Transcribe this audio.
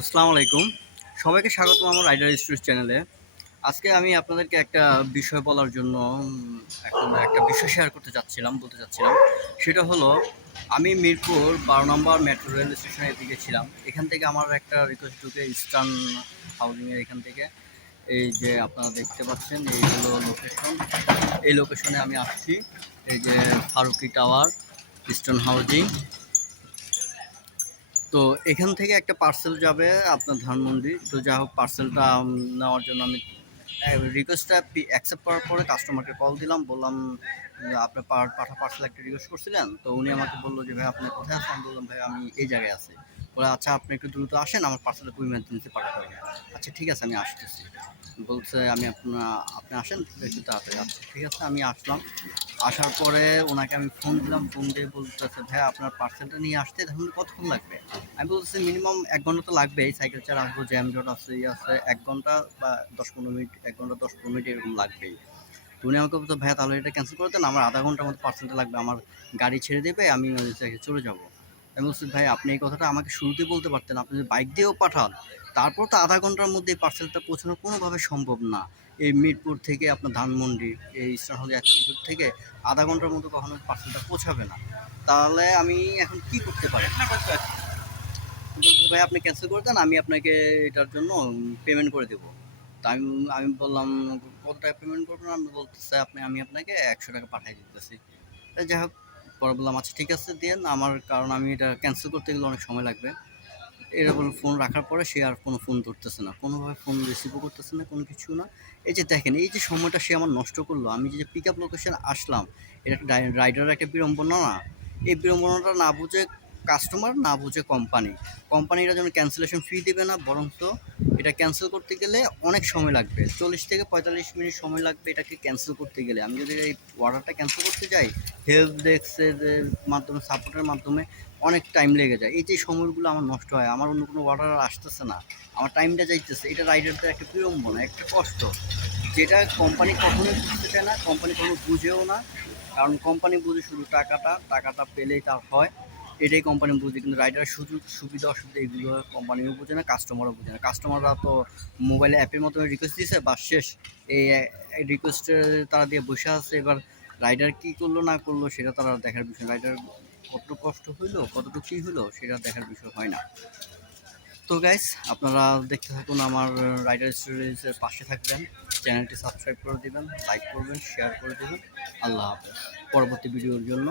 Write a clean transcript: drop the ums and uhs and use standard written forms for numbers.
আসসালামু আলাইকুম। সবাইকে স্বাগতম আমার রাইডার স্টুডিও চ্যানেলে। আজকে আমি আপনাদেরকে একটা বিষয় বলার জন্য এখন একটা বিষয় শেয়ার বলতে চাচ্ছিলাম। সেটা হলো আমি মিরপুর ১২ নম্বর মেট্রো রেল স্টেশনের দিকে ছিলাম। এখান থেকে আমার একটা রিকোয়েস্ট ঢুকে ইস্টার্ন হাউজিংয়ের এখান থেকে এই যে আপনারা দেখতে পাচ্ছেন এই হলো লোকেশন। এই লোকেশনে আমি আসছি। এই যে ফারুকি টাওয়ার, ইস্টার্ন হাউজিং। তো এখান থেকে একটা পার্সেল যাবে আপনার ধানমন্ডি। তো যা হোক পার্সেলটা নেওয়ার জন্য আমি রিকোয়েস্টটা অ্যাকসেপ্ট করার পরে কাস্টমারকে কল দিলাম, বললাম আপনার পার্সেল একটা রিকোয়েস্ট করছিলেন। তো উনি আমাকে বললো যে ভাই আপনি কোথায় আছেন? আমি বললাম ভাই আমি এই জায়গায় আছি। বলে আচ্ছা আপনি একটু দ্রুত আসেন, আমার পার্সেলটা 2 মিনিটের পাঠাতে হবে। আচ্ছা ঠিক আছে আমি আসতেছি। বলছে আপনি আসেন একটু তাড়াতাড়ি। আচ্ছা ঠিক আছে আমি আসলাম। আসার পরে ওনাকে আমি ফোন দিলাম, ফোন দিয়ে বলতেছে ভাই আপনার পার্সেলটা নিয়ে আসতে এখন কতক্ষণ লাগবে? আমি বলতেছি মিনিমাম 1 ঘন্টা তো লাগবেই, সাইকেল চার আসবো, জ্যাম জট আছে, আছে 1 ঘন্টা বা 10-15 মিনিট, 1 ঘন্টা 10-15 মিনিট এরকম লাগবেই। তো উনি আমাকে বলতো ভাইয়া তাহলে এটা ক্যান্সেল করে দেন, আমার আধা ঘন্টার মতো পার্সেলটা লাগবে, আমার গাড়ি ছেড়ে দেবে, আমি ওই জায়গায় চলে যাবো। আমি বলছি ভাই আপনি এই কথাটা আমাকে শুরুতেই বলতে পারতেন, আপনি যদি বাইক দিয়েও পাঠান তারপর তো আধা ঘন্টার মধ্যে এই পার্সেলটা পৌঁছানো কোনোভাবে সম্ভব না। এই মিরপুর থেকে আপনার ধানমন্ডি এই স্টেশন হলে এত দূর থেকে আধা ঘন্টার মতো কখনো পার্সেলটা পৌঁছাবে না। তাহলে আমি এখন কি করতে পারি? বলতেছে ভাই আপনি ক্যান্সেল করে দেন, আমি আপনাকে এটার জন্য পেমেন্ট করে দেবো। তা আমি আমি বললাম কত টাকা পেমেন্ট করবেন? আমি বলতেছে আমি আপনাকে 100 টাকা পাঠিয়ে দিতেছি। যাই হোক পরে বললাম আচ্ছা ঠিক আছে দিয়েন আমার, কারণ আমি এটা ক্যান্সেল করতে গেলে অনেক সময় লাগবে। এরা বলল ফোন রাখার পরে সে আর কোনো ফোন ধরতেছে না, কোনোভাবে ফোন রিসিভও করতেছে না, কোনো কিছু না। এই যে দেখেন এই যে সময়টা সে আমার নষ্ট করলো, আমি যে পিক আপ লোকেশন আসলাম, এটা একটা রাইডারের একটা বিড়ম্বনা না? এই বিড়ম্বনাটা না বুঝে কাস্টমার, না বুঝে কোম্পানি, কোম্পানিরা যেন ক্যান্সেলেশন ফি দেবে না, বরঞ্চ এটা ক্যান্সেল করতে গেলে অনেক সময় লাগবে, 40 থেকে 45 মিনিট সময় লাগবে এটাকে ক্যান্সেল করতে গেলে। আমি যদি এই অর্ডারটা ক্যান্সেল করতে যাই হেল্প ডেস্কের মাধ্যমে, সাপোর্টের মাধ্যমে অনেক টাইম লেগে যায়। এই যে সময়গুলো আমার নষ্ট হয়, আমার অন্য কোনো অর্ডার আর আসতেছে না, আমার টাইমটা যাইতেছে, এটা রাইডারদের একটা বিড়ম্বনা, একটা কষ্ট, যেটা কোম্পানি কখনোই বুঝতে চায় না, কোম্পানি কখনো বুঝেও না। কারণ কোম্পানি বুঝে শুধু টাকাটা পেলেই তার হয়, এটাই কোম্পানি বুঝে। কিন্তু রাইডারের সুযোগ সুবিধা অসুবিধা এগুলো কোম্পানিও বুঝে না, কাস্টমারও বুঝে না। কাস্টমাররা তো মোবাইলে অ্যাপের মাধ্যমে রিকোয়েস্ট দিয়েছে বা শেষ, এই রিকোয়েস্টের তারা দিয়ে বসে আছে। এবার রাইডার কী করলো না করলো সেটা তারা দেখার বিষয়, রাইডার কতটুকু কষ্ট হইলো কতটুকু কী হলো সেটা দেখার বিষয় হয় না। তো গাইস আপনারা দেখতে থাকুন, আমার রাইডার স্টোরিজের পাশে থাকবেন, চ্যানেলটি সাবস্ক্রাইব করে দেবেন, লাইক করবেন, শেয়ার করে দেবেন। আল্লাহ হাফেজ। পরবর্তী ভিডিওর জন্য